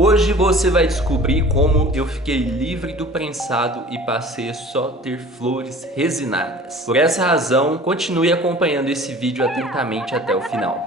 Hoje você vai descobrir como eu fiquei livre do prensado e passei a só ter flores resinadas. Por essa razão, continue acompanhando esse vídeo atentamente até o final.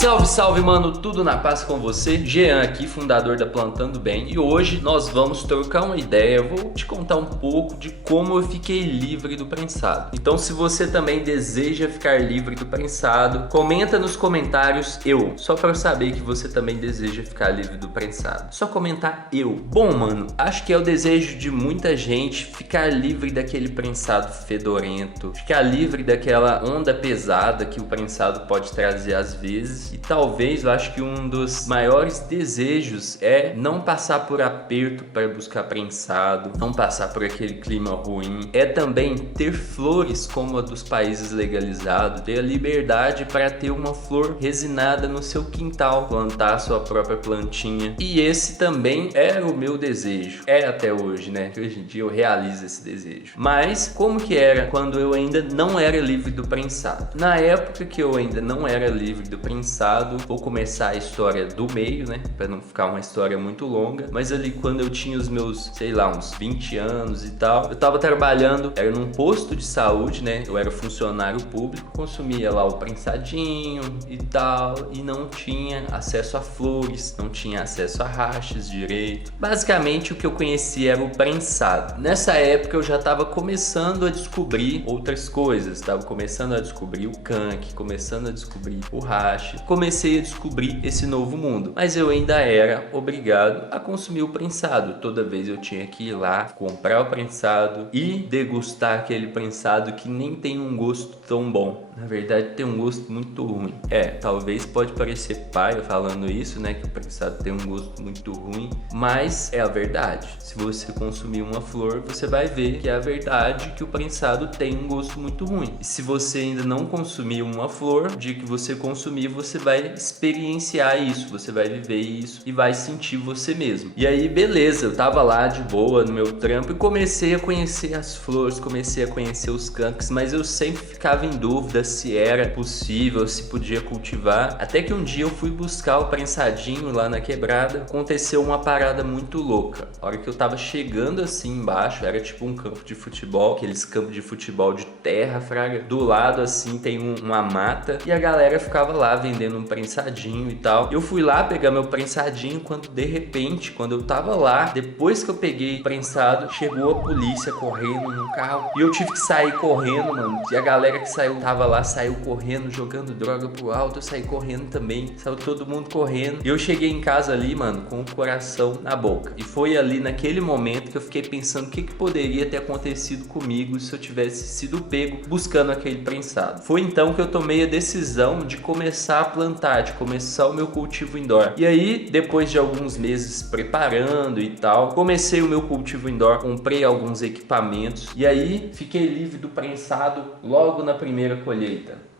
Salve, salve, mano, tudo na paz com você? Jean aqui, fundador da Plantando Bem, e hoje nós vamos trocar uma ideia. Eu vou te contar um pouco de como eu fiquei livre do prensado. Então, se você também deseja ficar livre do prensado, comenta nos comentários eu, só para eu saber que você também deseja ficar livre do prensado. Só comentar eu. Bom, mano, acho que é o desejo de muita gente ficar livre daquele prensado fedorento, ficar livre daquela onda pesada que o prensado pode trazer às vezes. E talvez eu acho que um dos maiores desejos é não passar por aperto para buscar prensado, não passar por aquele clima ruim. É também ter flores como a dos países legalizados, ter a liberdade para ter uma flor resinada no seu quintal, plantar a sua própria plantinha. E esse também era o meu desejo. É até hoje, né? Hoje em dia eu realizo esse desejo. Mas como que era quando eu ainda não era livre do prensado? Na época que eu ainda não era livre do prensado, vou começar a história do meio, né, para não ficar uma história muito longa, mas ali quando eu tinha os meus, sei lá, uns 20 anos e tal, eu tava trabalhando, era num posto de saúde, né, eu era funcionário público, consumia lá o prensadinho e tal, e não tinha acesso a flores, não tinha acesso a rachas direito. Basicamente o que eu conhecia era o prensado. Nessa época eu já tava começando a descobrir outras coisas, tava começando a descobrir o canque, começando a descobrir o rache, comecei a descobrir esse novo mundo, mas eu ainda era obrigado a consumir o prensado. Toda vez eu tinha que ir lá, comprar o prensado e degustar aquele prensado que nem tem um gosto tão bom. Na verdade tem um gosto muito ruim. Talvez pode parecer paia falando isso, né, que o prensado tem um gosto muito ruim, mas é a verdade. Se você consumir uma flor, você vai ver que é a verdade, que o prensado tem um gosto muito ruim. E se você ainda não consumir uma flor, de que você consumir, você vai experienciar isso, você vai viver isso e vai sentir você mesmo. E aí, beleza, eu tava lá de boa no meu trampo e comecei a conhecer as flores, comecei a conhecer os canques, mas eu sempre ficava em dúvida se era possível, se podia cultivar. Até que um dia eu fui buscar o prensadinho lá na quebrada, aconteceu uma parada muito louca. A hora que eu tava chegando assim embaixo, era tipo um campo de futebol, aqueles campos de futebol de terra, fraga. Do lado assim tem uma mata e a galera ficava lá vendendo um prensadinho e tal. Eu fui lá pegar meu prensadinho quando de repente, quando eu tava lá, depois que eu peguei o prensado, chegou a polícia correndo no carro e eu tive que sair correndo, mano. E a galera que tava lá, saiu correndo, jogando droga pro alto, eu saí correndo também, saiu todo mundo correndo. E eu cheguei em casa ali, mano, com o coração na boca. E foi ali naquele momento que eu fiquei pensando o que poderia ter acontecido comigo se eu tivesse sido pego buscando aquele prensado. Foi então que eu tomei a decisão de começar a plantar, de começar o meu cultivo indoor. E aí, depois de alguns meses preparando e tal, comecei o meu cultivo indoor, comprei alguns equipamentos e aí fiquei livre do prensado logo na primeira colheita.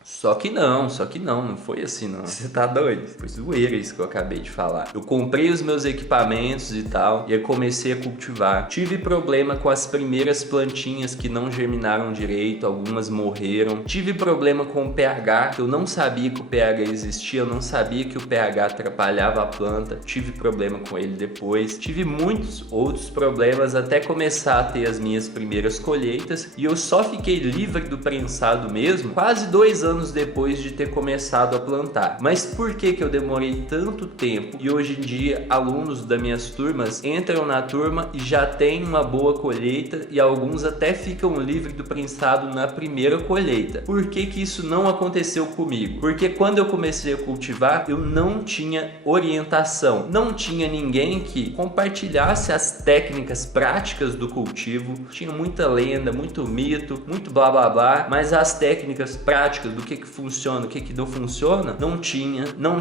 Só que não foi assim não. Você tá doido? Foi zoeira isso que eu acabei de falar. Eu comprei os meus equipamentos e tal, e aí comecei a cultivar. Tive problema com as primeiras plantinhas que não germinaram direito, algumas morreram. Tive problema com o pH, que eu não sabia que o pH existia, eu não sabia que o pH atrapalhava a planta. Tive problema com ele depois. Tive muitos outros problemas até começar a ter as minhas primeiras colheitas, e eu só fiquei livre do prensado mesmo quase 2 anos depois de ter começado a plantar. Mas por que eu demorei tanto tempo e hoje em dia alunos das minhas turmas entram na turma e já tem uma boa colheita e alguns até ficam livres do prensado na primeira colheita? Por que isso não aconteceu comigo? Porque quando eu comecei a cultivar, eu não tinha orientação, não tinha ninguém que compartilhasse as técnicas práticas do cultivo. Tinha muita lenda, muito mito, muito blá blá blá, mas as técnicas práticas do que funciona, o que não funciona, não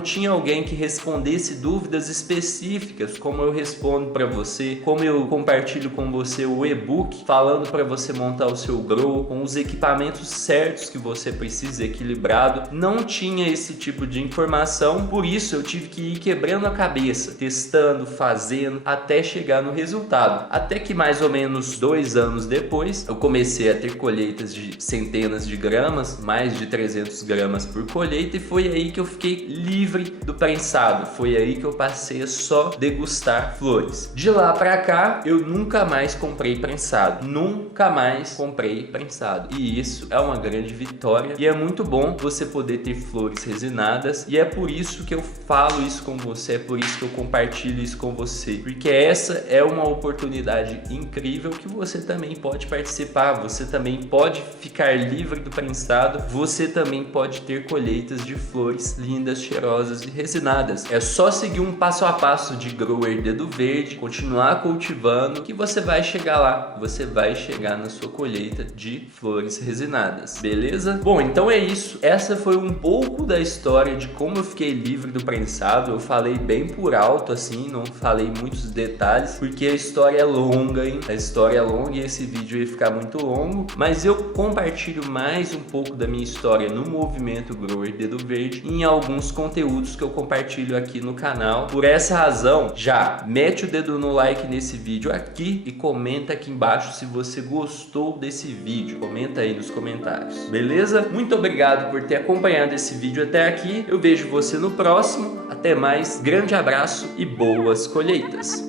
tinha alguém que respondesse dúvidas específicas, como eu respondo para você, como eu compartilho com você o e-book falando para você montar o seu grow com os equipamentos certos que você precisa, equilibrado. Não tinha esse tipo de informação, por isso eu tive que ir quebrando a cabeça, testando, fazendo, até chegar no resultado. Até que mais ou menos 2 anos depois, eu comecei a ter colheitas de centenas de gramas, mais de 300 300 gramas por colheita, e foi aí que eu fiquei livre do prensado. Foi aí que eu passei a só degustar flores. De lá pra cá, eu nunca mais comprei prensado. Nunca mais comprei prensado. E isso é uma grande vitória. E é muito bom você poder ter flores resinadas. E é por isso que eu falo isso com você. É por isso que eu compartilho isso com você. Porque essa é uma oportunidade incrível que você também pode participar. Você também pode ficar livre do prensado. Você também pode ter colheitas de flores lindas, cheirosas e resinadas. É só seguir um passo a passo de grower dedo verde, continuar cultivando, que você vai chegar lá. Você vai chegar na sua colheita de flores resinadas, beleza? Bom, então é isso. Essa foi um pouco da história de como eu fiquei livre do prensado. Eu falei bem por alto assim, não falei muitos detalhes, porque a história é longa, hein? A história é longa e esse vídeo ia ficar muito longo, mas eu compartilho mais um pouco da minha história no movimento Grower Dedo Verde em alguns conteúdos que eu compartilho aqui no canal. Por essa razão, já mete o dedo no like nesse vídeo aqui e comenta aqui embaixo se você gostou desse vídeo. Comenta aí nos comentários, beleza? Muito obrigado por ter acompanhado esse vídeo até aqui. Eu vejo você no próximo. Até mais, grande abraço e boas colheitas!